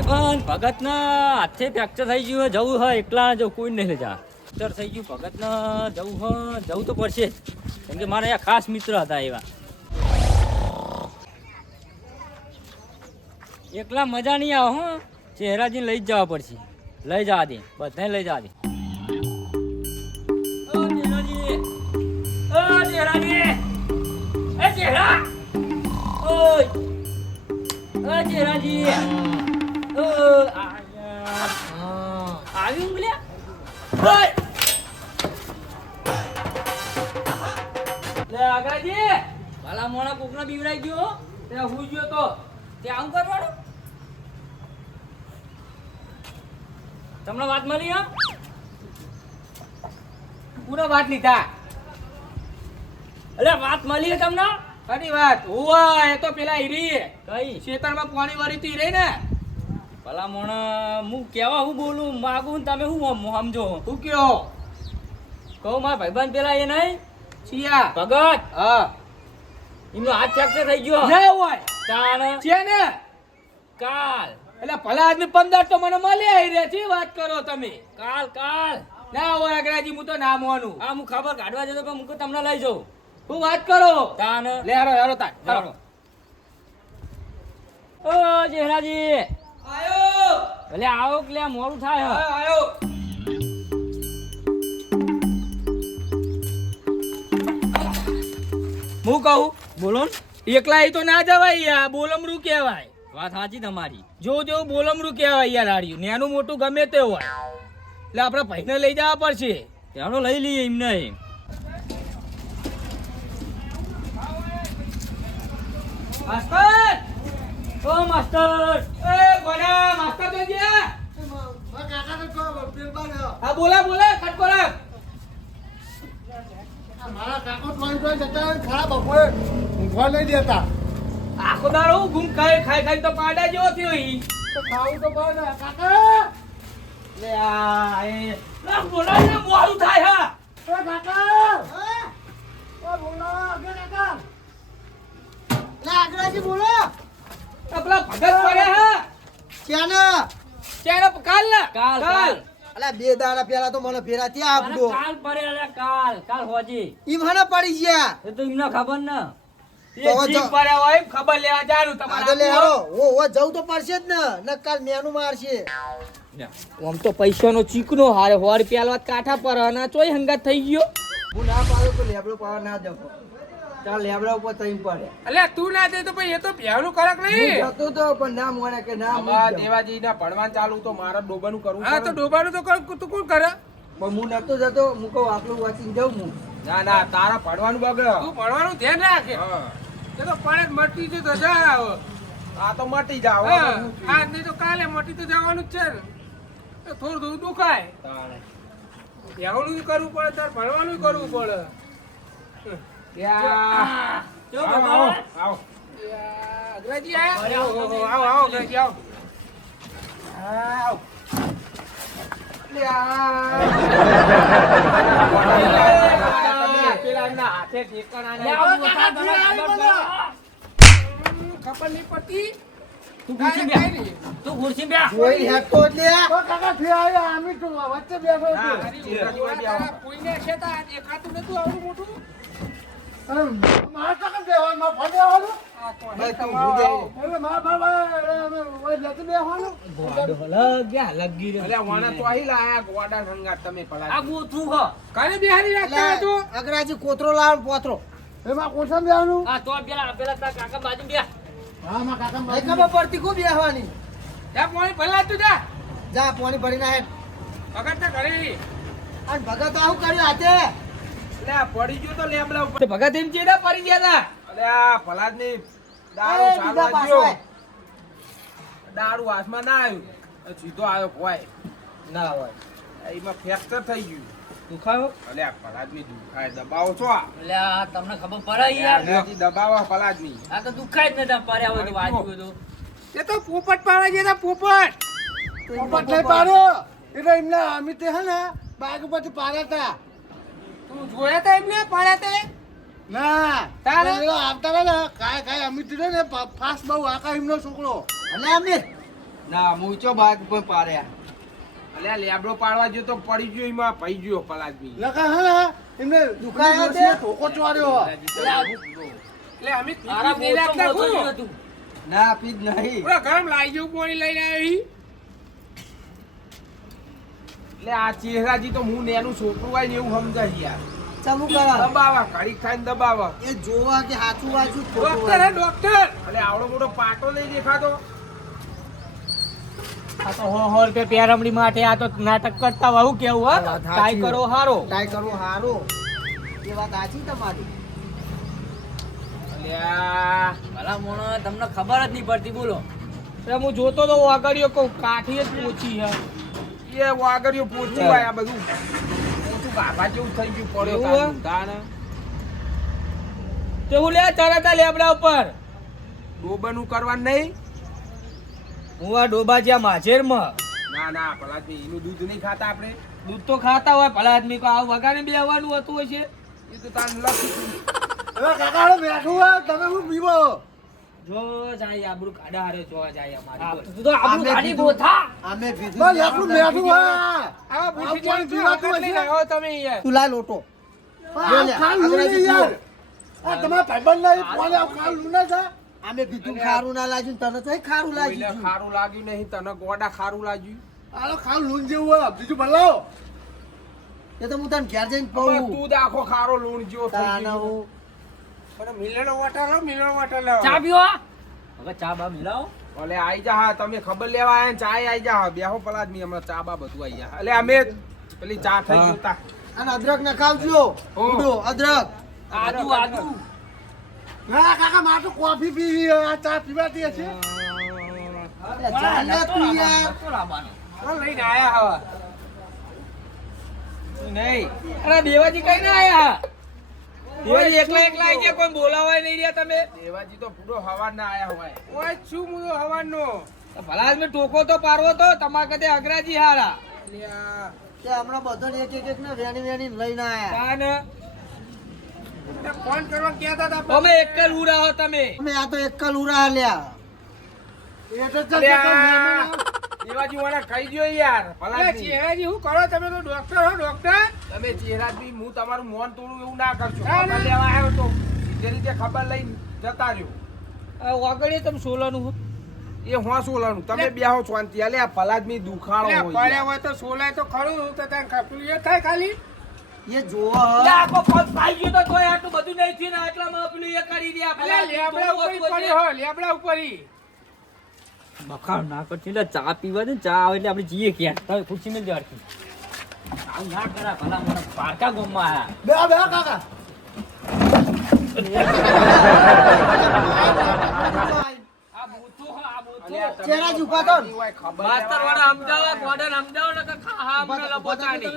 ભાઈબંધ ભગત ના હાથે ફ્રેક્ચર થઈ ગયું જવું હોય એકલા જો કોઈ નહીં લઈ જા ફ્રેક્ચર થઈ ગયું ભગત ના જવું હોય જવું તો પડશે કેમ કે મારા અહીંયા ખાસ મિત્ર હતા એવા એકલા મજા નહીં આવે હો ચહેરાજીને લઈ જ જવા પડશે લઈ જવા દે બધાને લઈ જવા દે ભલા મોણા કોકનો બીવરાઈ ગયો ત્યાં હું ગયો તો ત્યાં આવું કરવાનું તમને વાત મળી હા પૂરો વાત લીધા અરે વાત મળી હે તમને કઈ વાત ઓવા એ તો પેલા હીરી કઈ ખેતરમાં પાણી વાળી તી રહી ને ભલા મોણા હું કેવા હું બોલું માગું તમે હું સમજો હું કયો કહું મારા ભાઈબંધ પેલા એ નહીં સિયા ભગત હા એમનો હાથ ફ્રેક્ચર થઈ ગયો ના હોય તાણ છે ને કાલ એટલે ભલા આદમી 15 તો મને મળે આવી રે છે વાત કરો તમે કાલ કાલ ના હોય અગ્રાજી હું તો ના મોનું હા હું ખબર કાઢવા જતો પણ હું તમને લઈ જાઉં હું વાત કરો તાન લે હારો હારો તાન હારો ઓ જેહરાજી આયો ભલે આવો કે લે મોડું થાય હા આયો હું કહું બોલો એકલા તો ના જવાય યાર બોલમરું કહેવાય વાત સાચી તમારી જો જો બોલમરું કહેવાય યાર હાર્યું નેનું મોટું ગમે તે હોય એટલે આપણે ભાઈને લઈ જવા પડશે ત્યાંનો લઈ લઈએ એમને માસ્ટર ઓ માસ્ટર એ ગોડા માસ્ટર તો ગયા કાકા તો પેલબાન હા બોલા બોલા ખટકોરા મારા કાકો તો જતા ખરાબ બપોરે ઊંઘવા નહીં દેતા આખો દાડો ગુમ ખાઈ ખાઈ તો પાડા જેવો થયો ઈ તો ખાવું તો પડે કાકા લે આ એ લા બોલા ને મોડું થાય હા એ કાકા ઓ બોલા કે કાકા લા અગ્રાજી બોલો આપલા ભગત પડે હા ચાના કાલ ના કાલ કાલ અલા બે દાડા પેલા તો મને ફેરા ત્યાં આપડો કાલ પડે અલા કાલ કાલ હોજી ઈ મને પડી ગયા એ તો એમને ખબર ન એ જી પડે હોય ખબર લેવા જારું તમારા લે હારો ઓ જવું તો પડશે જ ને નકાલ મેનુ મારશે આમ તો પૈસાનો ચીકનો હારે 100 રૂપિયા વાત કાઠા પર ના ચોય હંગાત થઈ ગયો હું ના પાડો તો લેબડો પાવા ના જતો ચાલ લેબડા ઉપર તઈમ પડે અલે તું ના દે તો ભાઈ એ તો ભ્યાનું કરક નહીં હું જતો તો પણ ના મોને કે ના બા દેવાજી ના ભણવાન ચાલુ તો મારા ડોબાનું કરવું હા તો ડોબાનું તો કર તું કોણ કરે પણ હું નતો જતો હું કહું આટલું વાંચીને જાઉં હું ના ના તારા ભણવાનું બગડે તું ભણવાનું ધ્યાન રાખ હા એ તો પાડે મટી જો તો જા આ તો મટી જાવ આ નહીં તો કાલે મટી તો જવાનું જ છે ને થોડું થોડું દુખાય ભ્યાનું કરવું પડે તાર ભણવાનું કરવું પડે યા જો આવો આવો યા અગ્રાજી આવો આવો અગ્રાજી આવો આવો યા પેલા ના હાથે ઠેકાણા ને ખબર નહીં પડતી તું ખુરશી બે જોઈ હેતો લે ઓ કાકા ફી આયા આમી તો વચ્ચે બેઠો છું કોઈને છે તા દેખાતું નતું આવડું મોટું માર કાકા દેવાનું માં ફડેવાનું આ તો હે તમારો એટલે માર જતો બેહવાનું ગોડો લગ્યા લગી રે અલ્યા વાણા તો આહી લાયા ગોડા સંગાત તમે પલા આ ગોથું હ કાલે બેહારી રાખતા તો અગરાજી કોતરો લાવ પોતરો એમાં કોસમ બેહવાનું આ તો પેલા તા કાકા બાજુ બે હા માં કાકા ભાઈ કબ પડતી કો બેહવાની જા પાણી ભલા તું જા પાણી ભરી ના હે ભગત ના ઘરે અને ભગત આવું કર્યું હાથે લે પડી ગયો તો લેબડા ઉપર ભગત એમ ચેડા પડી ગયા તા અલે આ ભલાદ ની દારૂ ચાલવા ગયો દારૂ હાથમાં ના આવ્યું સીધો આવ્યો કોઈ ના હોય એમાં ફ્રેક્ચર થઈ ગયું દુખાયો અલે આ ભલાદ ની દુખાય દબાવો છો અલે આ તમને ખબર પડે યાર નથી દબાવો ભલાદ ની આ તો દુખાય જ નતા પાડ્યા હોય તો વાજ્યું તો એ તો પોપટ પાડવા ગયા તા પોપટ લઈ પાડ્યો એટલે એમને અમિત હે ને બાગ ઉપરથી પાડ્યા તા તું જોયા તા એમને પાડ્યા તા ના તારે આવતા ને કાય અમિત ને ફાસ્ટ બહુ આકા એમનો છોકરો અને અમિત ના મૂચો બાગ પર પાડ્યા. અલ્યા લેબડો પાડવા ગયો તો પડી ગયો એમાં પઈ ગયો પલાદમી. લખા હા એમને દુખાયો છે? ઠોકો ચોર્યો. એટલે અમે નહીં રાખતા હું. ના પીજ નહીં. પૂરા ગરમ લાઈ જેવું પાણી લઈને આવી. એટલે આ ચહેરાજી તો હું નેનું છોકરું હોય ને એવું સમજાય યાર. ચમુ કરા દબાવા ઘડીક ખાઈને દબાવા. એ જોવા કે હાચું વાચું ડોક્ટર હે ડોક્ટર. અલે આવડો મોટો પાટો નહીં દેખાતો. આ તો 100 રૂપિયા પેરામણી માટે આ તો નાટક કરતા હોય. આવું કેવું હા? ટ્રાય કરો હારો. ટ્રાય કરવો હારો. એ વાત સાચી તમારી. અલ્યા ભલા મોણો તમને ખબર જ નહીં પડતી બોલો. હું જોતો તો વાગડ્યો કહું કાઠી જ પોચી હે. એ વાગડ્યો પોચું હોય આ બધું. પોચું બાબા જેવું થઈ ગયું પડ્યો એવું કાનું તાને. તે હું લે તરત આ લેબડા ઉપર ડોબાનું કરવાનું નહીં. હું આ ડોબા જ્યાં માજેરમાં ના ના પલાદમી એનું દૂધ નહીં ખાતા આપણે. દૂધ તો ખાતા હોય ભલા આદમી કો આ વગાને બે આવવાનું હતું હોય છે. એ તો તાન લખી હવે કાકા હાલો બેઠું હોય તમે હું પીવો. જો જાય આબરૂ કાઢા હારે જોવા જાય અમારી આ- બોલ. તું તો આબરૂ આમે કાઢી કીધું. ગોથા. અમે પીધું બસ એટલું બેઠું હોય. આવા ભૂસી પાણી જેવું પીવાતું વખત લઈને હશે. આવો તમે યાર. તું લાય લોટો. આ ખાલ લૂને યાર. આ તમારા ભાઈબંધ ના પોલે ખાલ લૂને છે. અમે પીધું ખારું ના લાગ્યું ને તને તો ખારું કોઈને લાગ્યું. ખારું લાગ્યું નહીં તને ગોડા ખારું લાગ્યું. આલો ખાલ લૂન જેવું હોય બીજું બદલાવો. એ તો હું તને ઘેર જઈને હવે કહું. તું જ આખો ખારો લૂણ જેવો થઈ તાના ગયો. હું. પણ મિલણો વાટા લો મિલણો વાટા લો. ચા પીવો હવે ચા બા મિલાવો. ઓલે આઈ જા હા તમે ખબર લેવા આયા ને ચાય આઈ જા હા બેહો પલાદમી હમણાં ચા બા બધું આઈ જા. એટલે અમે પેલી ચા થઈ ગયું તા. અને અદરક ના ખાવજો. ઉડો અદરક. આદુ આદુ ના કાકા મારે તો કોફી પીવી આ ચા પીવાતી હશે. અરે ચાલ ને તું યાર. કોણ લઈને આયા હવે? નહીં અરે દેવાજી કઈ ના આયા. દેવાજી એકલા એકલા આઈ ગયા કોઈ બોલાવાય નહીં રહ્યા તમે. દેવાજી તો પૂરો હવાર ના આયા હોય. ઓય શું મુનો હવારનો? ભલા આદમી ટોકો તો પારવો તો તમારા કદે અગ્રાજી હારા. અલ્યા તે હમણાં બધાને એક ને વેણી લઈને આયા. તાન તે ફોન કરવા કહેતા હતા અમે એકલ ઉડા હો તમે. અમે આ તો એકલ ઉરા લ્યા. એ તો ચાલ અલ્યા, દેવાજી વાળા ખાઈ ગયો યાર અરે પલાદમી. ચહેરાજી શું કરો તમે તો ડોક્ટર હો ડોક્ટર તમે ચહેરાજી હું તમારું મોન તોડું એવું ના કરશો. ના, ના. ખબર લેવા આવ્યો તો જે રીતે ખબર લઈને જતા રહ્યો. આ વાગડીએ તમે સોલાનું હો. એ હોં સોલાનું તમે બેહો શાંતિ. અલે આ પલાદમી દુખાડો એટલે હોય પડ્યા યાર. હોય તો સોલાય તો ખરું તો તને ખપલું એ થાય ખાલી એ જોવો લે આખો પગ ખાઈ ગયો તો તોય આટલું બધું નહીં થયું ને આટલામાં પેલું એ કરી દે. અલ્યા લેબડા ઉપર ઈ પડ્યો હો લેબડા ઉપર ઈ. બખાડ ના કરતી એટલે ચા પીવા દે ચા આવે એટલે આપણે જઈએ ક્યાં તમે ખુરશી મેં જડતી આવું ના કરા ભલા મને પારકા ગોમમાં આયા બે કાકા આ બૂથો આ બૂથો અલ્યા, તમે ચહેરાજી તો ઊભા થો. પલાદમી હોય, ખબર માસ્તર લેવા વાળા આવ્યો. અમદાવાદ ગોડન અમદાવાદ ને ખા અમને લપોતાની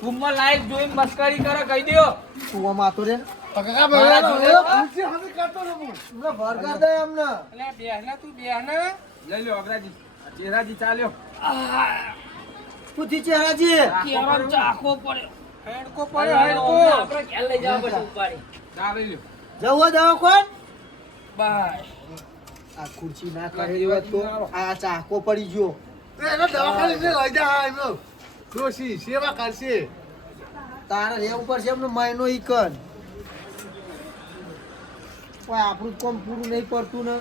કુંભમાં લાઈક જોઈને મસ્કરી કરે કહી દ્યો તું આમ આતો રે. કાકા મારા બે જોડે ખુરશી હમી કરતો ને હું. હમણાં ભર કર દે અમને. અલ્યા બેહના તું બેહના લઈ લ્યો અગ્રાજી. આ ચહેરાજી ચાલ્યો. પૂછી ચહેરાજી. કેવળ ચાખવો પડે હેડકો પડ્યો હેડકો આપણે ઘેર લઈ જવા પડે ઉપાડી ચા લઈ લ્યો. જવો જવો કોણ બસ આ ખુરશી ના કરેલી હોત તો આ ચાકો પડી ગયો. એને દવાખાને લઈ જા એમનો ડોશી સેવા કરશે. તારે રહેવું પડશે એમનો મહિનો ઈકન. કોઈ આપણું જ કોમ પૂરું નહીં પડતું ને.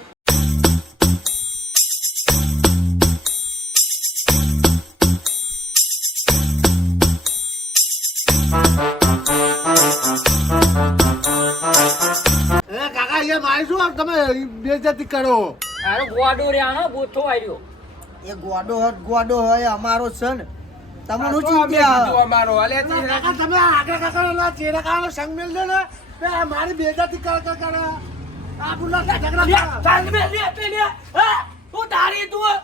કાકા અહીંયા મારી શું તમે બેજતી કરો. આરો ગોડો રે આનો બૂથો આવ્યો એ ગોડો હોય અમારો છે ને. તમને શું આ તો અમે ચીત્યા? કીધું અમારો. અલે ચહેરાજી. કાકા તમે આગળ કાકા ચેરા કાકા સંગ મેલ દો ને બે આ મારી બેજતી કર આ બુલા ઝઘડા લે ચાંદ મે લે તે લે હા તું તારી તું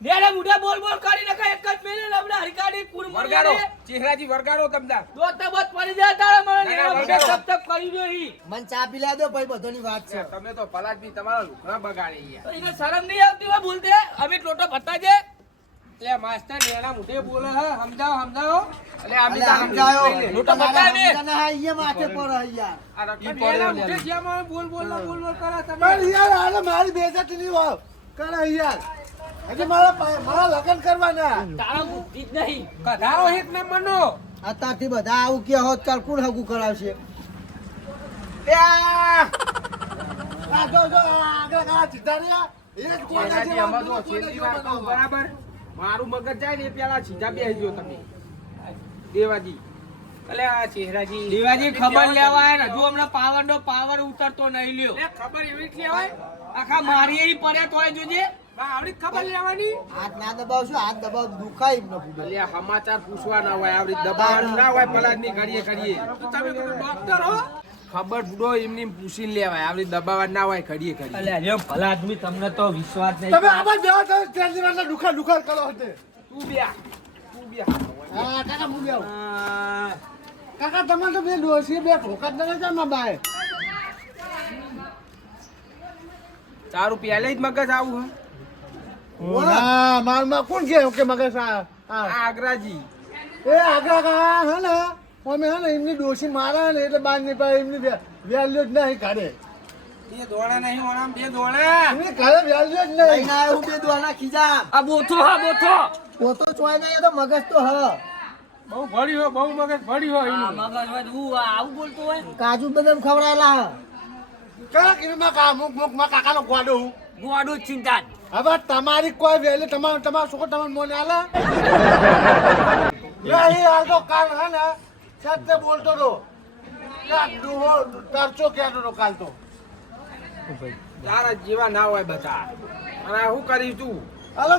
નેડા મુઢા બોલ બોલ કરીને કઈ એક જ મેલે લબડા હરકાડી કુર વરગાડો ચહેરાજી વરગાડો તમદાર. દોતા બત પડી જાય તારા મને ના, નેડા ના, મુઢા વરગાડો. તપ તપ કરી દો ઈ મને ચા પીલા દો ભાઈ બધાની વાત છે. તમે તો પલાદમી તમારા લુગડા બગાડે યાર. તો એને શરમ નહીં આવતી હોય બોલતે અમે ટોટો ભરતા છે એટલે માસ્ટર એના મોઢે બોલે હે સમજાવો સમજાવો એટલે આ અલે બીજા સમજાયો. મોટા મોટા ને તને હા અહીંયા માથે પર અહીંયા. આ રકમ એના મોઢે જ્યાં બોલ બોલ કરે તમે પણ યાર આને મારી બેઇજ્જતી નહીં વાવ કરે યાર હજી મારા લગ્ન કરવાના તારા બુદ્ધિ જ નહીં. કઢારો એક નંબરનો અત્યારથી બધા આવું કે હોત કાલ કોણ હગું કરાવશે? આ જો આગળ આ સીધા રહ્યા એ જ કોના એનાથી જેવા આમાં જો કોના છેલ્લી જેવા વાર કહું, બનાવવા. બરાબર મારું મગજ જાય ને એ પેલા સીધા બેસી ગયો તમે દેવાજી અલે આ ચહેરાજી દેવાજી ખબર લેવાય ને હજુ હમણાં પાવર ઉતરતો નહીં લ્યો. એ ખબર એવી રીતે લેવાય આખા મારી એની પડ્યા તોય જોજે. આવડી ખબર લેવાની હાથ ના દબાવશું, હાથ દબાવ દુખાય એમ ન ફૂટે. અલ્યા સમાચાર પૂછવા ના હોય આવડી દબાણ ના હોય પલાદની ઘડીએ ઘડીએ તમે ડોક્ટર હો ખબર બુડો એમની પૂછીને લેવાય આવડી દબાવા ના હોય ઘડીએ ઘડીએ અલ્યા લ્યો ભલા આદમી તમને તો વિશ્વાસ નહીં. તમે આમાં બેહો તો ત્યાંથી વાળા દુખા કરો હતે તું બે હા કાકા હું બેહું. કાકા તમે તો બે ડોસી બે ઠોકા જ ના જાય બાય તારું પહેલે જ મગજ આવું ના મારમાં કોણ કે મગજ આ આ આગ્રાજી એ આગા હે ને અમે હે ને એમની ડોસી મારે ને એટલે બાર ની પાસે એમની વેલ્યુ જ નહીં કાઢે બે દોડા નહીં ઓણામ બે દોડા એમની કાઢે વેલ્યુ જ નહીં લઈને આવ્યો હું બે દોણા ખીજા. આ બોથો હા બોથો. પોતો ચોય નહીં તો મગજ તો હ. બહુ ભરી હોય બહુ મગજ ભરી હોય આ એનું. મગજ હોય તો હું આવું બોલતો હોય. કાજુ બદામ ખવડાયેલા હ. કયા કિલોમાં મુખમાં કાકાનો ગોડો હું ગોડું જ ચિંતા જ. હવે તમારી કોઈ વેલ્યુ તમારો છોકરો તમારે મોને આલે એ હાલ તો કાલ હે ને સત્ય બોલતો તો તરચો કહેતો તો કાલ તો તારા જેવા ના હોય બધા અને શું કરી તું આલો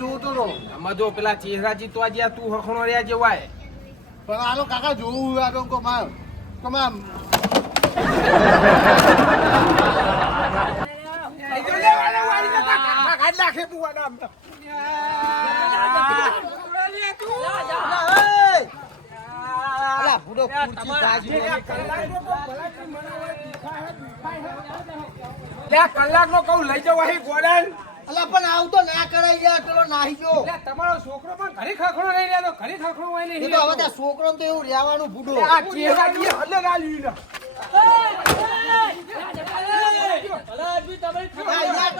જોતો તો આમાં જો પેલા ચહેરાજી તો આજે તું હખણો રહ્યા જેવાય પણ આલો કાકા જોવું આ તો કમામ અલા ભૂડો ખુરચી ભાજી. કલાક નો કઉ લઈ જાવ અહીં ગોડન અલા પણ આવું તો ના કરાય યાર, પેલો નાહી ગયો. તમારો છોકરો પણ ઘરે ખખણો રહી રહ્યા ઘરે ખખણો હોય એ નહીં તો હવે ત્યાં છોકરો તો એવું રહેવાનું ભૂડો. આ ચહેરાજી હલે ના લીધા ભલા આદમી તમે આ યાર,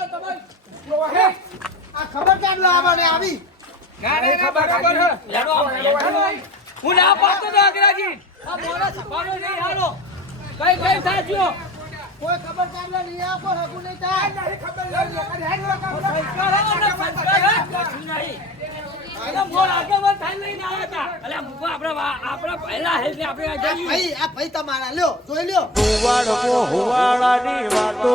આ ખબર કાઢ લો આમાં ને આવી. હું ના પાડતો તો અગ્રાજી. આ મોરા સફારો નહીં હાલો. કઈ સાચું. કોઈ ખબર કાઢ લો નહીં આવો, કોઈ હગું નહીં થાય. ભાઈ આ ભાઈ તમારા લ્યો જોઈ લ્યો. હુવાડાની વાતો